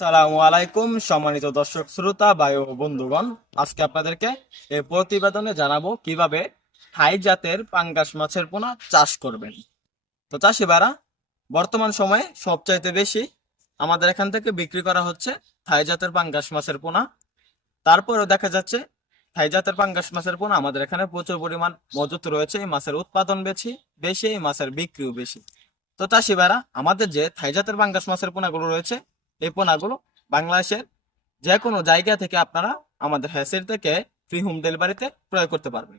সালামু আলাইকুম, সম্মানিত দর্শক শ্রোতা বায়ু বন্ধুগণ। আজকে আপনাদেরকে এই প্রতিবেদনে জানাব কীভাবে থাই জাতের পাঙ্গাস মাছের পোনা চাষ করবেন। তো চাষিবারা বর্তমান সময়ে সবচাইতে বেশি আমাদের এখান থেকে বিক্রি করা হচ্ছে থাই জাতের পাঙ্গাস মাছের পোনা। তারপরেও দেখা যাচ্ছে থাই জাতের পাঙ্গাস মাছের পোনা আমাদের এখানে প্রচুর পরিমাণ মজুত রয়েছে, এই মাছের উৎপাদন বেশি বেশি, এই মাছের বিক্রিও বেশি। তো চাষিবারা আমাদের যে থাই জাতের পাঙ্গাস মাছের পোনাগুলো রয়েছে এই পোনাগুলো বাংলাদেশের যে কোনো জায়গা থেকে আপনারা আমাদের হ্যাসের থেকে ফ্রি হোম ডেলিভারিতে ক্রয় করতে পারবেন।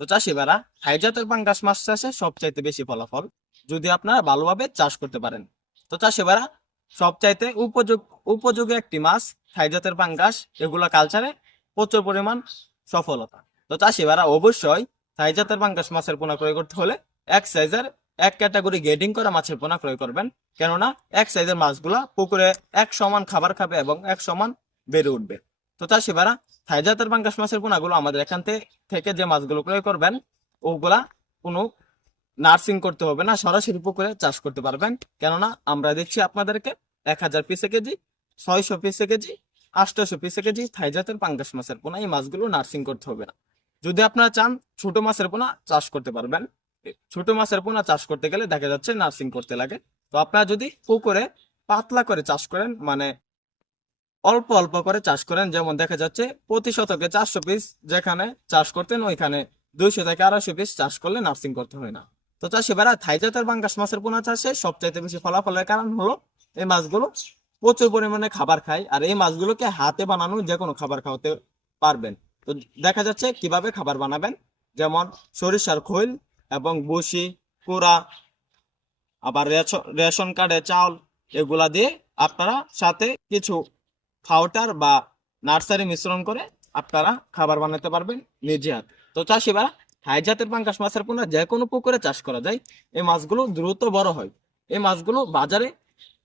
তো চাষিবারা হাইজাতের পাঙ্গাস মাছ চাষে সবচাইতে বেশি ফলাফল যদি আপনারা ভালোভাবে চাষ করতে পারেন। তো চাষিবারা সবচাইতে উপযোগ উপযোগী একটি মাছ হাইজাতের পাঙ্গাস, এগুলো কালচারে প্রচুর পরিমাণ সফলতা। তো চাষিবারা অবশ্যই হাইজাতের পাঙ্গাস মাছের পোনা ক্রয় করতে হলে এক সাইজের এক ক্যাটাগরি গেডিং করা মাছের পোনা ক্রয় করবেন। কেননা এক সাইজের মাছগুলা পুকুরে এক সমান খাবার খাবে এবং এক সমান বেড়ে উঠবে। তো চাষিবারা থাইজাতের পাঙ্গাস মাছের পোনাগুলো আমাদের এখান থেকে যে মাছগুলো ক্রয় করবেন, ওগুলা কোনো নার্সিং করতে হবে না, সরাসরি পুকুরে চাষ করতে পারবেন। কেননা আমরা দিচ্ছি আপনাদেরকে এক হাজার পিসে কেজি, ছয়শো পিসে কেজি আটশোশো পিসে কেজি থাইজাতের পাঙ্গাস মাছের পোনা এই মাছগুলো নার্সিং করতে হবে না। যদি আপনারা চান ছোট মাছের পোনা চাষ করতে পারবেন। ছোট মাছের পোনা চাষ করতে গেলে দেখা যাচ্ছে নার্সিং করতে লাগে। তো আপনারা যদি পুকুরে পাতলা করে চাষ করেন মানে অল্প অল্প করে চাষ করেন, যেমন দেখা যাচ্ছে প্রতি শতকে চারশো পিস যেখানে চাষ করতেন, ওইখানে দুইশো থেকে আড়াইশো পিস চাষ করলে নার্সিং করতে হয় না। তো চাষিবারা থাই জাতের বাঙ্গাস মাছের পোনা চাষে সবচাইতে বেশি ফলাফলের কারণ হলো এই মাছগুলো প্রচুর পরিমাণে খাবার খায়, আর এই মাছগুলোকে হাতে বানানো যে কোনো খাবার খাওয়াতে পারবেন। তো দেখা যাচ্ছে কীভাবে খাবার বানাবেন, যেমন সরিষার খৈল এবং বসি কুড়া, আবার রেশন কার্ডে চাউল, এগুলা দিয়ে আপনারা সাথে কিছু পাউডার বা নার্সারি মিশ্রণ করে আপনারা খাবার বানাতে পারবেন নিজে হাতে। তো চাষিরা হাই জাতের পাঙ্কাশ মাছের পোনা যে কোনো পুকুরে চাষ করা যায়। এই মাছগুলো দ্রুত বড় হয়। এই মাছগুলো বাজারে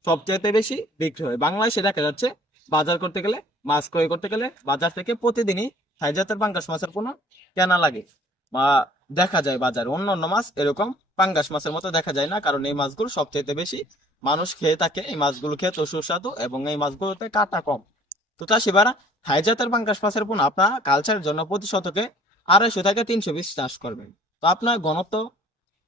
সবচেয়ে বেশি বিক্রি হয়। বাংলাদেশে দেখা যাচ্ছে বাজার করতে গেলে, মাছ ক্রয় করতে গেলে বাজার থেকে প্রতিদিনই হাই জাতের পাঙ্কাশ মাছের পোনা কেনা লাগে বা দেখা যায় বাজারে। অন্য অন্য মাছ এরকম পাঙ্গাস মাছের মতো দেখা যায় না, কারণ এই মাছগুলো সবচেয়ে বেশি মানুষ খেয়ে থাকে। এই মাছগুলো খেতে সুস্বাদু এবং এই মাছগুলোতে কাটা কম। তো চাষিবারা হাই জাতের পাঙ্গাস মাছের পোনা আপনারা কালচারের জন্য প্রতি শতকে আড়াইশো থেকে তিনশো বিশ চাষ করবেন। তো আপনার ঘনত্ব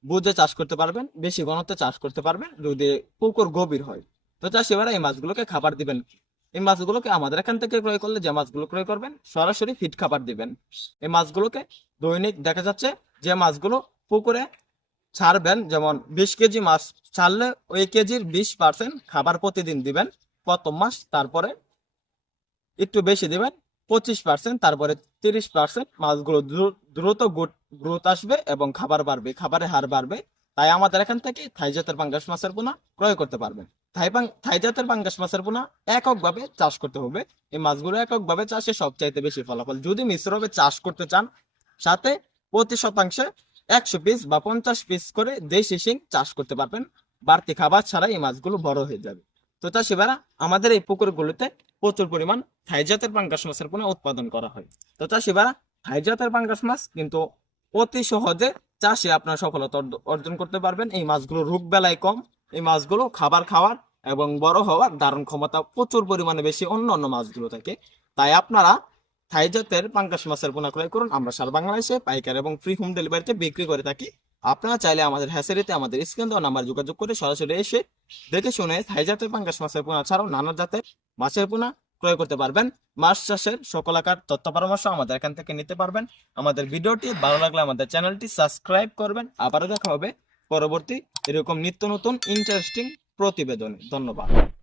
বুঝে চাষ করতে পারবেন, বেশি ঘনত্বে চাষ করতে পারবেন যদি পুকুর গভীর হয়। তো চাষিবারা এই মাছগুলোকে খাবার দিবেন এই মাছগুলোকে আমাদের এখান থেকে ক্রয় করলে যে মাছগুলো ক্রয় করবেন, সরাসরি ফিট খাবার দিবেন। এই মাছগুলোকে দৈনিক দেখা যাচ্ছে যে মাছগুলো পুকুরে ছাড়বেন, যেমন বিশ কেজি মাছ ছাড়লে ওই কেজির বিশ পার্সেন্ট খাবার প্রতিদিন দিবেন, প্রথম মাস, তারপরে একটু বেশি দিবেন, পঁচিশ পার্সেন্ট তারপরে তিরিশ পার্সেন্ট মাছগুলো দ্রুত গ্রোথ আসবে এবং খাবার বাড়বে, খাবারের হার বাড়বে। তাই আমাদের এখান থেকে থাই জাতের পাঙ্গাস মাছের পোনা ক্রয় করতে পারবেন। মাছের পোনা এককভাবে চাষ করতে হবে। এই মাছগুলো এককভাবে চাষে সবচাইতে বেশি ফলাফল। যদি মিশ্রভাবে চাষ করতে চান, সাথে প্রতি শতাংশে একশো পিস বা পঞ্চাশ পিস করে দেশি চাষ করতে পারবেন। বাড়তি খাবার ছাড়া এই মাছগুলো বড় হয়ে যাবে। তো চাষিবারা আমাদের এই পুকুরগুলোতে প্রচুর পরিমাণ থাই জাতের পাঙ্গাস মাছের পোনা উৎপাদন করা হয়। তো চাষিবারা থাই জাতের পাঙ্গাস মাছ কিন্তু অতি সহজে চাষে আপনার সফলতা অর্জন করতে পারবেন। এই মাছগুলো রোগ বেলায় কম এই মাছগুলো খাবার খাওয়ার এবং বড় হওয়ার ধারণ ক্ষমতা প্রচুর পরিমাণে বেশি অন্য অন্য মাছগুলো থাকে। তাই আপনারা থাই জাতের পাঙ্গাস মাছের পোনা ক্রয় করুন। আমরা সারা বাংলাদেশে পাইকার এবং ফ্রি হোম ডেলিভারিতে বিক্রি করে থাকি। আপনারা চাইলে আমাদের হ্যাসারিতে আমাদের স্ক্রিন দেওয়া নাম্বার যোগাযোগ করে সরাসরি এসে দেখে শুনে থাই জাতের পাঙ্গাস মাছের পোনা ছাড়াও নানা জাতের মাছের পোনা ক্রয় করতে পারবেন। মাছ চাষের সকল আকার তথ্য পরামর্শ আমাদের এখান থেকে নিতে পারবেন। আমাদের ভিডিওটি ভালো লাগলে আমাদের চ্যানেলটি সাবস্ক্রাইব করবেন। আবারও দেখা হবে পরবর্তী এরকম নিত্য নতুন ইন্টারেস্টিং প্রতিবেদনে। ধন্যবাদ।